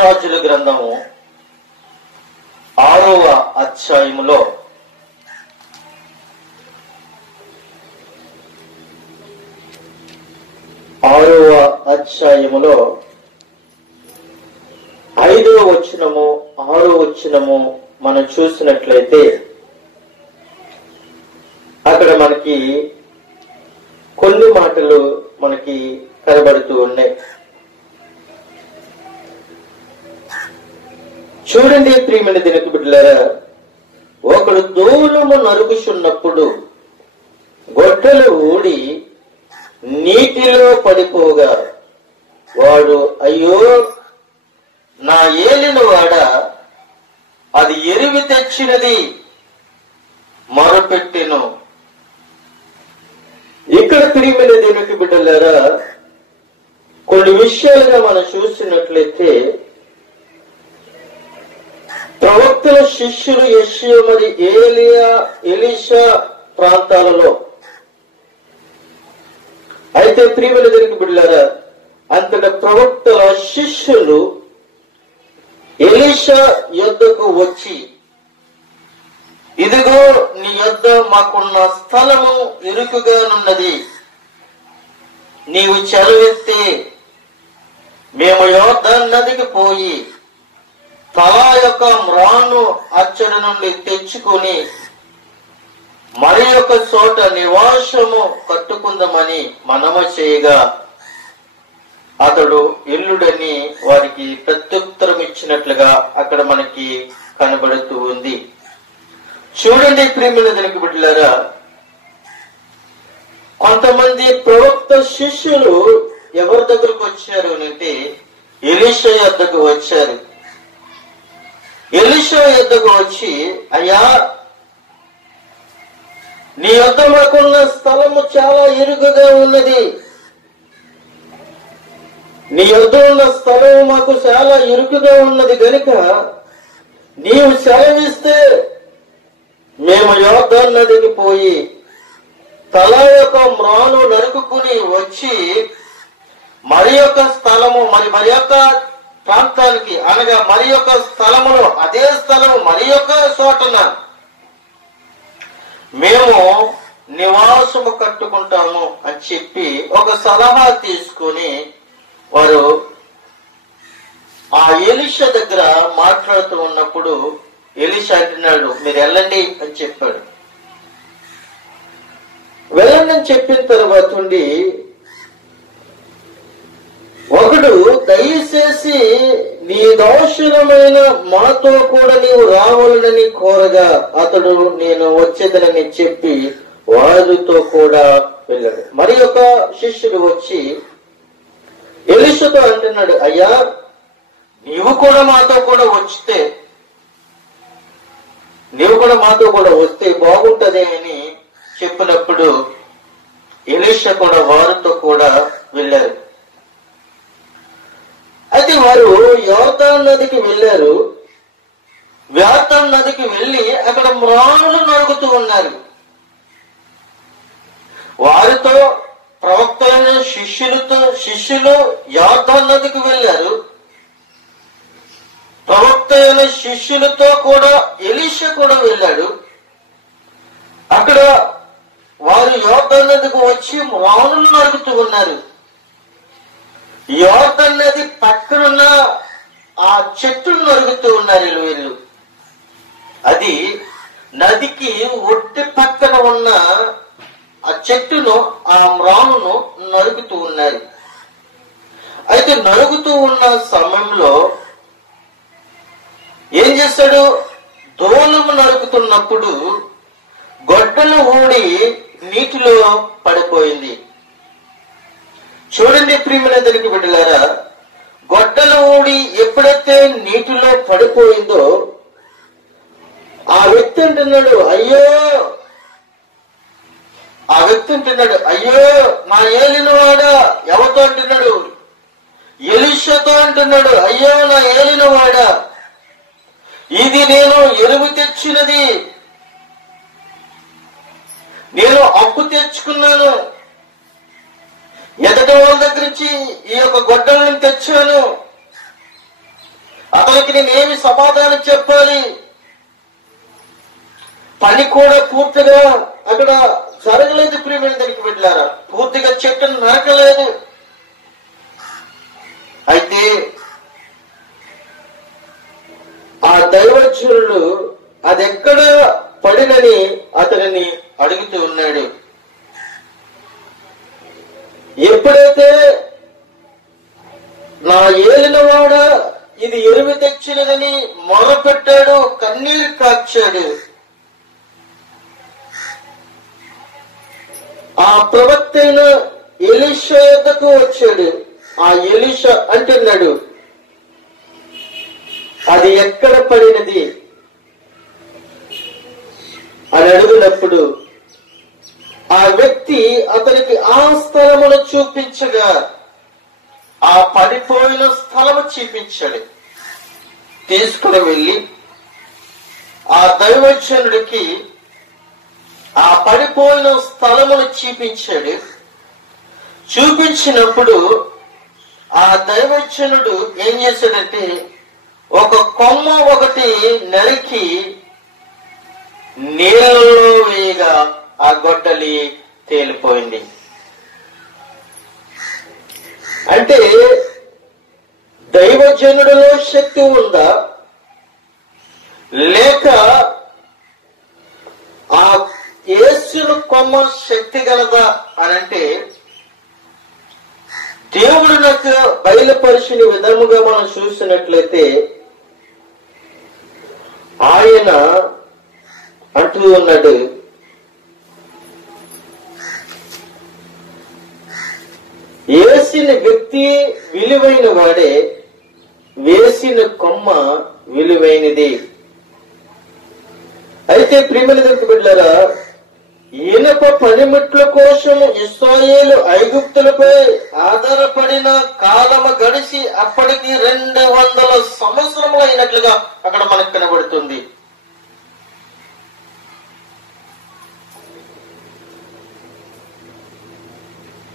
రాజుల గ్రంథము 6వ అధ్యాయములో 5వ వచనము 6వ వచనము మనం చూసినట్లయితే అక్కడ మనకి కొన్ని మాటలు మనకి కనబడుతూ ఉన్నాయి. చూడండి ప్రియమైన దినకు బిడ్డలారా, ఒకడు దూలము నరుగుచున్నప్పుడు గొడ్డలు ఊడి నీటిలో పడిపోగా వాడు అయ్యో నా ఏలిన వాడ అది ఎరివి తెచ్చినది మొరపెట్టెను. ఇక్కడ ప్రియమైన దేవునికి బిడ్డలారా, కొన్ని విషయాలుగా మనం చూసినట్లయితే ప్రవక్తల శిష్యులు యెషయా మరి ఎలీషా ప్రాంతాలలో అయితే ప్రియమైన దేవునికి బిడ్డలారా, అంతట ప్రవక్తల శిష్యులు ఎలీషా యొద్దకు వచ్చి, ఇదిగో నీ యొద్ద మాకున్న స్థలము ఇరుకుగానున్నది, నీవు చెరువెత్తి మేము యోర్దాను నదికి పోయి తలా యొక్క మ్రాను అచ్చడి నుండి తెచ్చుకొని మరి ఒక చోట నివాసము కట్టుకుందామని మనము చేయగా అతడు ఎల్లుడని వారికి ప్రత్యుత్తరం ఇచ్చినట్లుగా అక్కడ మనకి కనబడుతూ ఉంది. చూడండి ప్రియమైన దేవుని బిడ్డలారా, కొంతమంది ప్రవక్త శిష్యులు ఎవరి దగ్గరకు వచ్చారు అంటే ఎలీషా యొద్దకు వచ్చారు. ఎలీషా యొద్దకు వచ్చి, అయ్యా నీ యొద్ద మాకున్న స్థలము చాలా ఇరుకుగా ఉన్నది, నీ యొద్ద ఉన్న స్థలం మాకు చాలా ఇరుకుగా ఉన్నది గనుక నీవు సెలవిస్తే మేము యోర్దాను నదికి పోయి తల యొక్క మ్రాను నరుకుని వచ్చి మరి యొక్క స్థలము మరి యొక్క ప్రాంతానికి అనగా మరి యొక్క స్థలములో అదే స్థలము మరి యొక్క చోటన మేము నివాసము కట్టుకుంటాము అని చెప్పి ఒక సలహా తీసుకుని వారు ఆ ఎలీషా దగ్గర మాట్లాడుతూ ఉన్నప్పుడు ఎలీషా అంటున్నాడు, మీరు వెళ్ళండి అని చెప్పాడు. వెళ్ళండి అని చెప్పిన తర్వాత ఉండి ఒకడు, దయచేసి నీ దోషులమైన మాతో కూడా నీవు రావాలని కోరగా అతడు నేను వచ్చేదనని చెప్పి వారితో కూడా వెళ్ళాడు. మరి ఒక శిష్యుడు వచ్చి ఎలీషాతో అంటున్నాడు, అయ్యా నీవు కూడా మాతో కూడా వస్తే బాగుంటది అని చెప్పినప్పుడు ఎలీషా కూడా వారితో కూడా వెళ్ళారు. అయితే వారు యోర్దాను నదికి వెళ్ళారు. యోర్దాను నదికి వెళ్ళి అక్కడ మ్రానులు నరుగుతూ ఉన్నారు. వారితో ప్రవక్తలైన శిష్యులు యోర్దాను నదికి వెళ్ళారు. ప్రవక్త అయిన శిష్యులతో కూడా ఎలీషా కూడా వెళ్ళాడు. అక్కడ వారు యోర్దాను నదికి వచ్చి మ్రానులు నరుగుతూ ఉన్నారు. యోర్దాను నది పక్కనున్న ఆ చెట్టును నరుగుతూ ఉన్నారు వీళ్ళు. అది నదికి ఒడ్డు పక్కన ఉన్న ఆ చెట్టును ఆ మ్రానును నరుగుతూ ఉన్నారు. అయితే నరుగుతూ ఉన్న సమయంలో ఏం చేశాడు, దూలము నరుకుతున్నప్పుడు గొడ్డలు ఊడి నీటిలో పడిపోయింది. చూడండి ప్రియమైన దేవుని బిడ్డలారా, గొడ్డలు ఊడి ఎప్పుడైతే నీటిలో పడిపోయిందో ఆ వ్యక్తి అంటున్నాడు, అయ్యో నా ఏలినవాడా. ఎవరితో అంటున్నాడు? ఎలీషాతో అంటున్నాడు, అయ్యో నా ఏలినవాడా, ఇది నేను ఎరువు తెచ్చినది, నేను అప్పు తెచ్చుకున్నాను, ఎదట వాళ్ళ దగ్గర నుంచి ఈ యొక్క గొడ్డలను తెచ్చాను, వాళ్ళకి నేనేమి సమాధానం చెప్పాలి? పని కూడా పూర్తిగా అక్కడ జరగలేదు. ప్రియమైన దగ్గరికి వెళ్ళారా, పూర్తిగా చెట్టును నరకలేదు. అయితే ఆ దైవజనుడు అది ఎక్కడ పడినని అతనిని అడుగుతూ ఉన్నాడు. ఎప్పుడైతే నా ఏలినవాడ ఇది ఎరువు తెచ్చినదని మొరపెట్టాడు, కన్నీరు కార్చాడు. ఆ ప్రవక్త అయిన ఎలీషా యొద్దకు వచ్చాడు. ఆ ఎలీషా అంటున్నాడు, అది ఎక్కడ పడినది అని అడిగినప్పుడు ఆ వ్యక్తి అతనికి ఆ స్థలమును చూపించగా ఆ పడిపోయిన స్థలము చూపించాడు. తీసుకుని వెళ్ళి ఆ దైవజనుడికి ఆ పడిపోయిన స్థలమును చూపించాడు. చూపించినప్పుడు ఆ దైవజనుడు ఏం చేశాడంటే ఒక కొమ్మ ఒకటి నరికి నీళ్ళలో వేయగా ఆ గొడ్డలి తేలిపోయింది. అంటే దైవజనుడిలో శక్తి ఉందా, లేక ఆ యేసును కొమ్మ శక్తి గలదా అని అంటే దేవుడు నాకు బయలుపరిచిన విధముగా మనం చూసినట్లయితే ఆయన అంటూ ఉన్నాడు, వేసిన వ్యక్తి విలువైన వాడే, వేసిన కొమ్మ విలువైనది. అయితే ప్రియమైన దేవుని బిడ్డలారా, ఇనుప పనిముట్ల కోసం ఇశ్రాయేలు ఐగుప్తులపై ఆధారపడిన కాలము గడిచి అప్పటికి 200 సంవత్సరములు అయినట్లుగా అక్కడ మనకు కనబడుతుంది.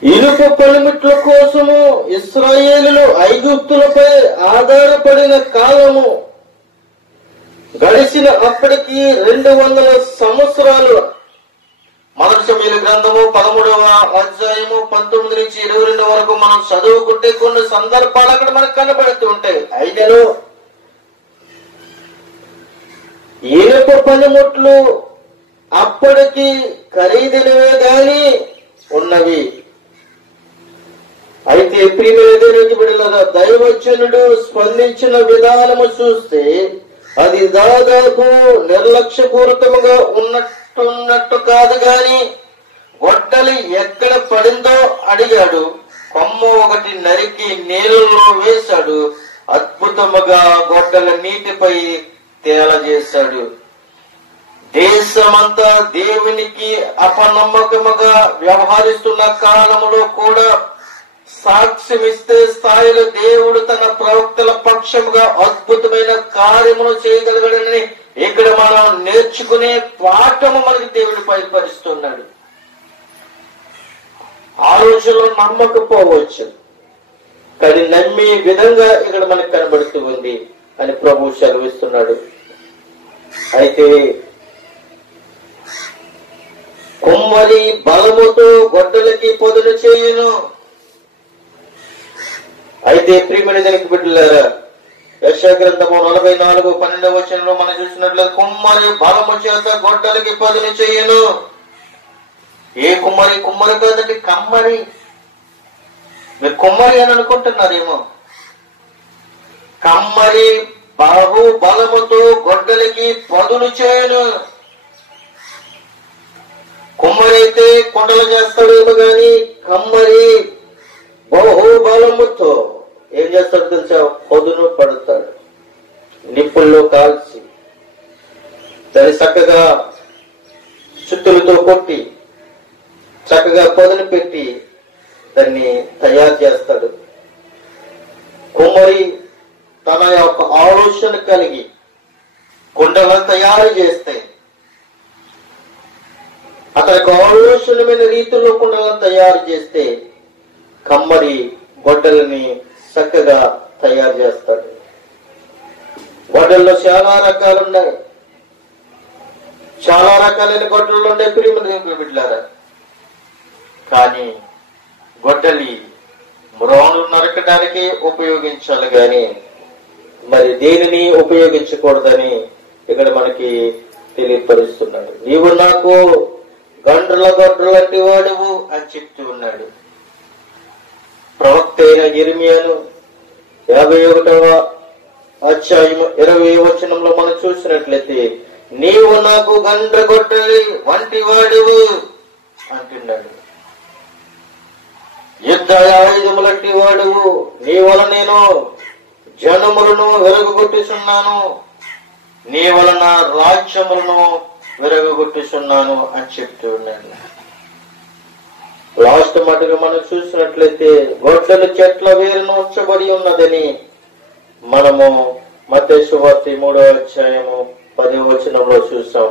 ఇనుప పనిముట్ల కోసము ఇశ్రాయేలులు ఐగుప్తులపై ఆధారపడిన కాలము గడిచిన అప్పటికి 200 సంవత్సరాలు. మొదటి సమూయేలు గ్రంథము 13వ అధ్యాయము 19 నుంచి 22 వరకు మనం చదువుకుంటే కొన్ని సందర్భాలు అక్కడ మనకు కనబడుతూ ఉంటాయి. అయినను ఇనుప పనిముట్లు అప్పటికి ఖరీదైనవే గాని ఉన్నవి. అయితే ప్రియమైన దేవుని బిడ్డలారా, దైవజనుడు స్పందించిన విధానము చూస్తే అది దాదాపు నిర్లక్ష్యపూర్వకముగా ఉన్నట్టు కాదు గాని గొడ్డలి ఎక్కడ పడిందో అడిగాడు. కొమ్మ ఒకటి నరికి నీళ్ళలో వేశాడు. అద్భుతముగా గొడ్డల నీటిపై తేలజేశాడు. దేశమంతా దేవునికి అపనమ్మకముగా వ్యవహరిస్తున్న కాలములో కూడా సాక్ష్యమిస్తే స్థాయిలో దేవుడు తన ప్రవక్తల పక్షముగా అద్భుతమైన కార్యమును చేయగలగడని ఇక్కడ మనం నేర్చుకునే పాఠము మనకి దేవుడు బయలుపరుస్తున్నాడు. ఆ రోజుల్లో నమ్మకపోవచ్చు, కానీ నమ్మే విధంగా ఇక్కడ మనకు కనబడుతూ ఉంది అని ప్రభువు సెలవిస్తున్నాడు. అయితే కుమ్మరి బలముతో గొడ్డలకి పొదలు చేయును. అయితే ప్రియమైన దేవుని బిడ్డలారా, యెషయా గ్రంథము 44:12 వచనంలో మనం చూసినట్లయితే కుమ్మరి బలము చేత గొడ్డలకి పదును చేయును. ఏ కుమ్మరి? కుమ్మరి కాదండి, కమ్మరి. మీరు కుమ్మరి అని అనుకుంటున్నారేమో. కమ్మరి బాహు బలముతో గొడ్డలకి పదును చేయును. కుమ్మరి అయితే కొండలు చేస్తాడేమో గాని కమ్మరి బహుబలముతో ఏం చేస్తాడు తెలుసా? పొదును పడతాడు. నిప్పుల్లో కాల్చి దాన్ని చక్కగా చుట్టులతో కొట్టి చక్కగా పొదును పెట్టి దాన్ని తయారు చేస్తాడు. కుమ్మరి తన యొక్క ఆలోచన కలిగి కుండలను తయారు చేస్తే అతనికి ఆలోచనమైన రీతిలో కుండలను తయారు చేస్తే కమ్మరి గొడ్డలని చక్కగా తయారు చేస్తాడు. గొడ్డల్లో చాలా రకాలు ఉన్నాయి. చాలా రకాలైన గొడ్డలు ఉండే ప్రియమైన బిడ్డలారా. కానీ గొడ్డలి మ్రోను నరకడానికి ఉపయోగించాలి గాని మరి దేనిని ఉపయోగించకూడదని ఇక్కడ మనకి తెలియపరుస్తున్నాడు. నీవు నాకు గండ్రల గొడ్డలు వంటి వాడువు అని చెప్తూ ఉన్నాడు. ప్రవక్త అయిన యిర్మీయాను 51వ అధ్యాయం 20వ వచనంలో మనం చూసినట్లయితే నీవు నాకు గండ్రగొడ్డలి వంటి వాడువు అంటున్నాడు. యుద్ధ ఆయుధములంటి వాడువు, నీ వలన నేను జనములను విరగొట్టుచున్నాను, నీ వలన రాజ్యములను విరగొట్టుచున్నాను అని చెప్తూ ఉన్నాడు. లాస్ట్ మటుగా మనం చూసినట్లయితే గొడ్డలు చెట్ల వేరును ఉంచబడి ఉన్నదని మనము మత్తయి సువార్త 3వ అధ్యాయము 10వ వచనంలో చూసాం.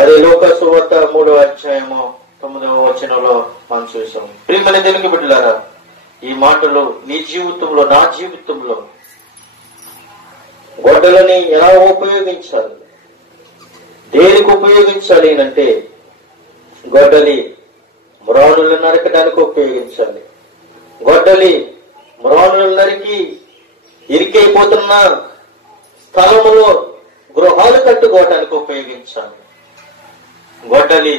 అదే లూకా సువార్త 3వ అధ్యాయము 9వ వచనంలో మనం చూసాం. ప్రియమైన దేవుని బిడ్డలారా, ఈ మాటలు నీ జీవితంలో, నా జీవితంలో గొడ్డలని ఎలా ఉపయోగించాలి, దేనికి ఉపయోగించాలి అంటే గొడ్డలి మ్రానులను నరకడానికి ఉపయోగించాలి. గొడ్డలి మ్రానులను నరికి ఇరికైపోతున్న స్థలములో గృహాలు కట్టుకోవటానికి ఉపయోగించాలి. గొడ్డలి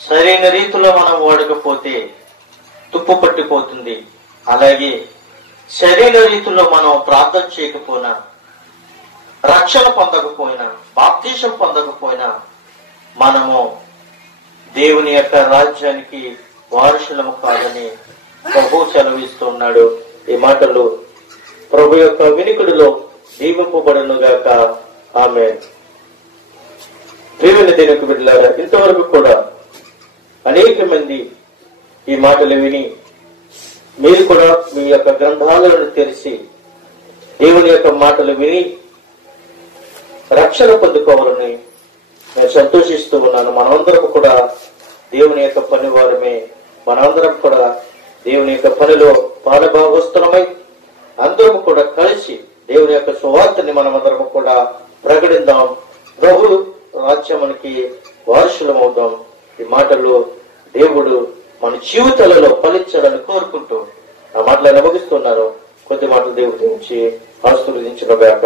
సరైన రీతిలో మనం వాడకపోతే తుప్పు పట్టిపోతుంది. అలాగే సరైన రీతిలో మనం ప్రార్థన చేయకపోయినా, రక్షణ పొందకపోయినా, బాప్తీసం పొందకపోయినా మనము దేవుని యొక్క రాజ్యానికి వారసులము కాదని ప్రభు సెలవిస్తూ ఉన్నాడు. ఈ మాటలు ప్రభు యొక్క వినికుడిలో దీవింపబడును గాక. ఆమేన్. ప్రియమైన దేవుని బిడ్డలారా, ఇంతవరకు కూడా అనేక మంది ఈ మాటలు విని మీరు కూడా మీ యొక్క గ్రంథాలను తెరిచి దేవుని యొక్క మాటలు విని రక్షణ పొందుకోవాలని నేను సంతోషిస్తూ ఉన్నాను. మనమందరం కూడా దేవుని యొక్క పని వారమే. మనందరం కూడా దేవుని యొక్క పనిలో పాలుభాగస్తులమై అందరం కూడా కలిసి దేవుని యొక్క సువార్తని మనమందరం కూడా ప్రకటిద్దాం. ప్రభు రాజ్యానికి వారసులం అవుదాం. ఈ మాటలు దేవుడు మన జీవితాలలో ఫలించాలని కోరుకుంటూ ఆ మాటలను ముగిస్తున్నాను. కొద్ది మాటలు దేవుడి నుంచి ఆశీర్వదించిన గాక.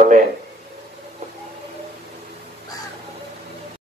ఆమేన్.